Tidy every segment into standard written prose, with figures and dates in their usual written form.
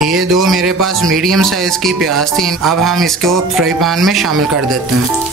ये दो मेरे पास मीडियम साइज की प्याज थी। अब हम इसको फ्राई पैन में शामिल कर देते हैं।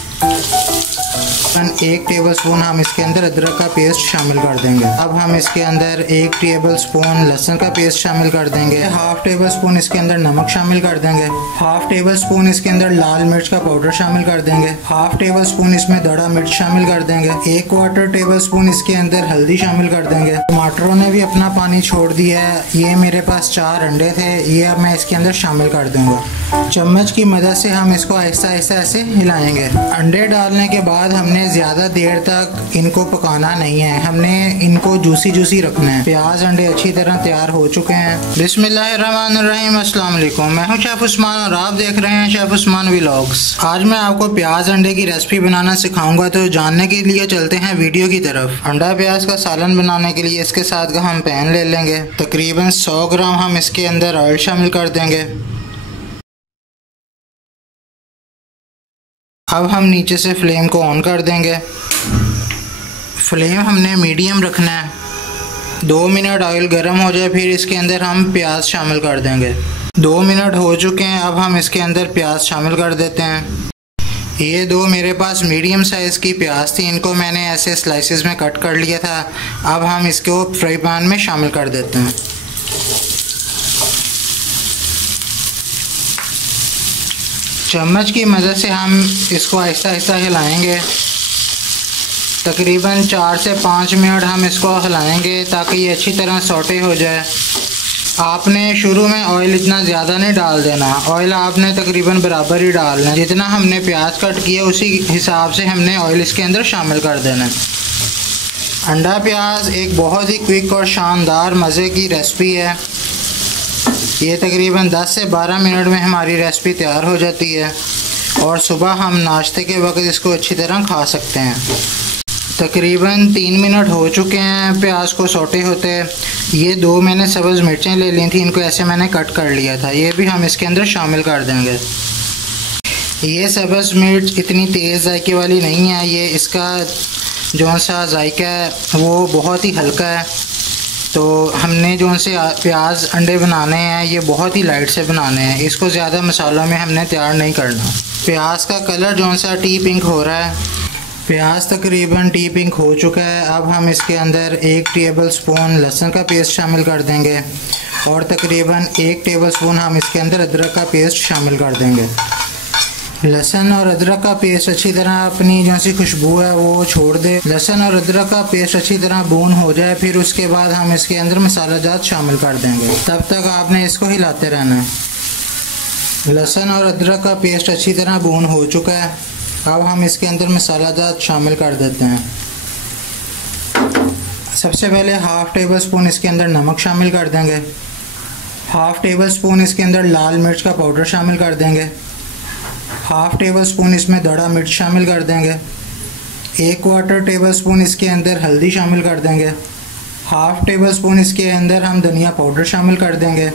1 टेबलस्पून हम इसके अंदर अदरक का पेस्ट शामिल कर देंगे। अब हम इसके अंदर 1 टेबलस्पून लहसुन का पेस्ट शामिल कर देंगे। 1/2 टेबलस्पून इसके अंदर नमक शामिल कर देंगे। 1/2 टेबलस्पून इसके अंदर लाल मिर्च का पाउडर शामिल कर देंगे। 1/2 टेबलस्पून इसमें दड़ा मिर्च शामिल कर देंगे। 1/4 टेबलस्पून इसके अंदर हल्दी शामिल कर देंगे। टमाटरों ने भी अपना पानी छोड़ दिया है। ये मेरे पास 4 अंडे थे, ये अब मैं इसके अंदर शामिल कर दूंगा। चम्मच की मदद से हम इसको आहिस्ता आहिस्ता ऐसे हिलाएंगे। अंडे डालने के बाद हमने ज़्यादा देर तक इनको पकाना नहीं है, हमने इनको जूसी जूसी रखना है। प्याज अंडे अच्छी तरह तैयार हो चुके हैं। बिस्मिल्लाहिर्रहमानिर्रहीम, अस्सलाम वालेकुम। मैं हूं शेफ उस्मान और आप देख रहे हैं शेफ उस्मान व्लॉग्स। आज मैं आपको प्याज अंडे की रेसिपी बनाना सिखाऊंगा, तो जानने के लिए चलते हैं वीडियो की तरफ। अंडा प्याज का सालन बनाने के लिए इसके साथ का हम पैन ले लेंगे। तकरीबन 100 ग्राम हम इसके अंदर ऑयल शामिल कर देंगे। अब हम नीचे से फ्लेम को ऑन कर देंगे। फ्लेम हमने मीडियम रखना है। 2 मिनट ऑयल गर्म हो जाए, फिर इसके अंदर हम प्याज शामिल कर देंगे। 2 मिनट हो चुके हैं, अब हम इसके अंदर प्याज शामिल कर देते हैं। ये दो मेरे पास मीडियम साइज़ की प्याज थी, इनको मैंने ऐसे स्लाइसेस में कट कर लिया था। अब हम इसको फ्राई पैन में शामिल कर देते हैं। चम्मच की मदद से हम इसको आहिस्ता आहिस्ता हिलाएंगे। तकरीबन 4 से 5 मिनट हम इसको हिलाएंगे ताकि ये अच्छी तरह सौटे हो जाए। आपने शुरू में ऑयल इतना ज़्यादा नहीं डाल देना, ऑयल आपने तकरीबन बराबर ही डालना है। जितना हमने प्याज कट किया उसी हिसाब से हमने ऑयल इसके अंदर शामिल कर देना है। अंडा प्याज एक बहुत ही क्विक और शानदार मज़े की रेसिपी है। ये तकरीबन 10 से 12 मिनट में हमारी रेसिपी तैयार हो जाती है और सुबह हम नाश्ते के वक्त इसको अच्छी तरह खा सकते हैं। तकरीबन 3 मिनट हो चुके हैं प्याज को सौटे होते। ये 2 मैंने सब्ज़ मिर्चें ले ली थी, इनको ऐसे मैंने कट कर लिया था, ये भी हम इसके अंदर शामिल कर देंगे। ये सब्ज़ मिर्च इतनी तेज़ जायके वाली नहीं है, ये इसका जो सा जायका है वो बहुत ही हल्का है। तो हमने जो से प्याज अंडे बनाने हैं ये बहुत ही लाइट से बनाने हैं, इसको ज़्यादा मसालों में हमने तैयार नहीं करना। प्याज का कलर जो सा टी पिंक हो रहा है, प्याज तकरीबन टी पिंक हो चुका है। अब हम इसके अंदर 1 टेबलस्पून लहसुन का पेस्ट शामिल कर देंगे और तकरीबन 1 टेबलस्पून हम इसके अंदर अदरक का पेस्ट शामिल कर देंगे। लहसुन और अदरक का पेस्ट अच्छी तरह अपनी जो सी खुशबू है वो छोड़ दे। लहसुन और अदरक का पेस्ट अच्छी तरह भून हो जाए, फिर उसके बाद हम इसके अंदर मसाला जात शामिल कर देंगे। तब तक आपने इसको हिलाते रहना है। लहसुन और अदरक का पेस्ट अच्छी तरह भून हो चुका है। अब हम इसके अंदर मसाला जात शामिल कर देते हैं। सबसे पहले 1/2 टेबलस्पून इसके अंदर नमक शामिल कर देंगे। 1/2 टेबलस्पून इसके अंदर लाल मिर्च का पाउडर शामिल कर देंगे। 1/2 टेबलस्पून इसमें दड़ा मिर्च शामिल कर देंगे। 1/4 टेबलस्पून इसके अंदर हल्दी शामिल कर देंगे। 1/2 टेबलस्पून इसके अंदर हम धनिया पाउडर शामिल कर देंगे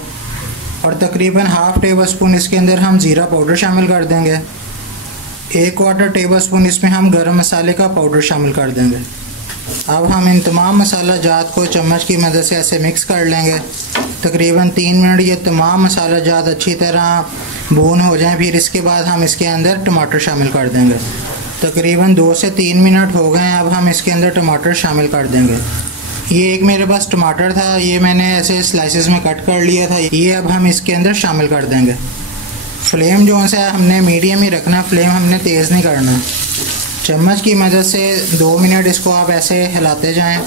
और तकरीबन 1/2 टेबलस्पून इसके अंदर हम ज़ीरा पाउडर शामिल कर देंगे। 1/4 टेबलस्पून इसमें हम गरम मसाले का पाउडर शामिल कर देंगे। अब हम इन तमाम मसाला जात को चम्मच की मदद से ऐसे मिक्स कर लेंगे। तकरीबन 3 मिनट ये तमाम मसाला जात अच्छी तरह भून हो जाएं, फिर इसके बाद हम इसके अंदर टमाटर शामिल कर देंगे। तकरीबन 2 से 3 मिनट हो गए हैं, अब हम इसके अंदर टमाटर शामिल कर देंगे। ये एक मेरे पास टमाटर था, ये मैंने ऐसे स्लाइसेस में कट कर लिया था, ये अब हम इसके अंदर शामिल कर देंगे। फ्लेम जो है हमने मीडियम ही रखना, फ्लेम हमने तेज़ नहीं करना। चम्मच की मदद से 2 मिनट इसको आप ऐसे हिलाते जाएं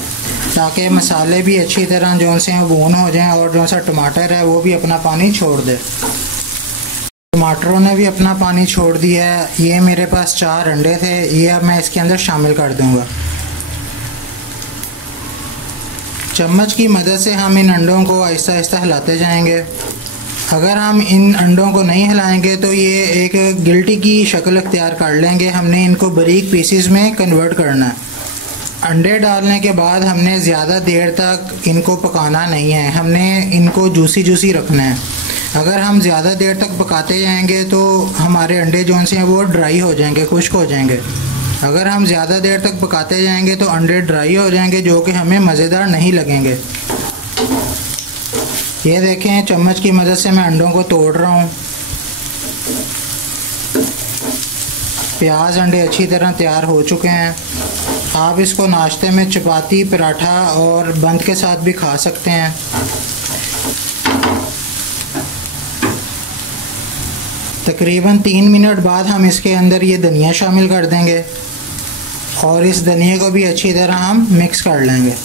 ताकि मसाले भी अच्छी तरह जो से भून हो जाएं और जो सा टमाटर है वो भी अपना पानी छोड़ दे। टमाटरों ने भी अपना पानी छोड़ दिया है। ये मेरे पास 4 अंडे थे, ये अब मैं इसके अंदर शामिल कर दूंगा। चम्मच की मदद से हम इन अंडों को आहिस्ता आहिस्ता हिलाते जाएंगे। अगर हम इन अंडों को नहीं हिलाएंगे तो ये एक गिल्टी की शक्ल अख्तियार कर लेंगे। हमने इनको बारीक पीसीज में कन्वर्ट करना है। अंडे डालने के बाद हमने ज़्यादा देर तक इनको पकाना नहीं है, हमने इनको जूसी जूसी रखना है। अगर हम ज़्यादा देर तक पकाते जाएंगे तो हमारे अंडे जो से हैं वो ड्राई हो जाएंगे, खुश्क हो जाएंगे। अगर हम ज़्यादा देर तक पकाते जाएंगे तो अंडे ड्राई हो जाएंगे, जो कि हमें मज़ेदार नहीं लगेंगे। ये देखें चम्मच की मदद से मैं अंडों को तोड़ रहा हूँ। प्याज अंडे अच्छी तरह तैयार हो चुके हैं। आप इसको नाश्ते में चपाती, पराठा और बंद के साथ भी खा सकते हैं। तकरीबन 3 मिनट बाद हम इसके अंदर ये धनिया शामिल कर देंगे और इस धनिया को भी अच्छी तरह हम मिक्स कर लेंगे।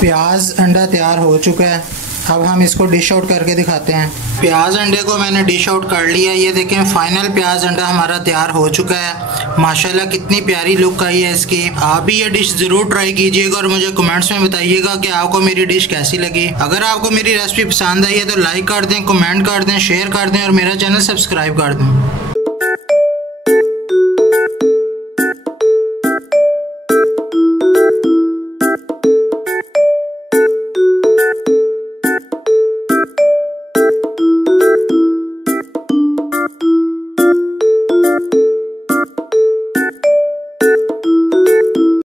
प्याज अंडा तैयार हो चुका है। अब हम इसको डिश आउट करके दिखाते हैं। प्याज अंडे को मैंने डिश आउट कर लिया। ये देखें फाइनल प्याज अंडा हमारा तैयार हो चुका है। माशाल्लाह कितनी प्यारी लुक आई है इसकी। आप भी ये डिश ज़रूर ट्राई कीजिएगा और मुझे कमेंट्स में बताइएगा कि आपको मेरी डिश कैसी लगी। अगर आपको मेरी रेसिपी पसंद आई है तो लाइक कर दें, कमेंट कर दें, शेयर कर दें और मेरा चैनल सब्सक्राइब कर दें।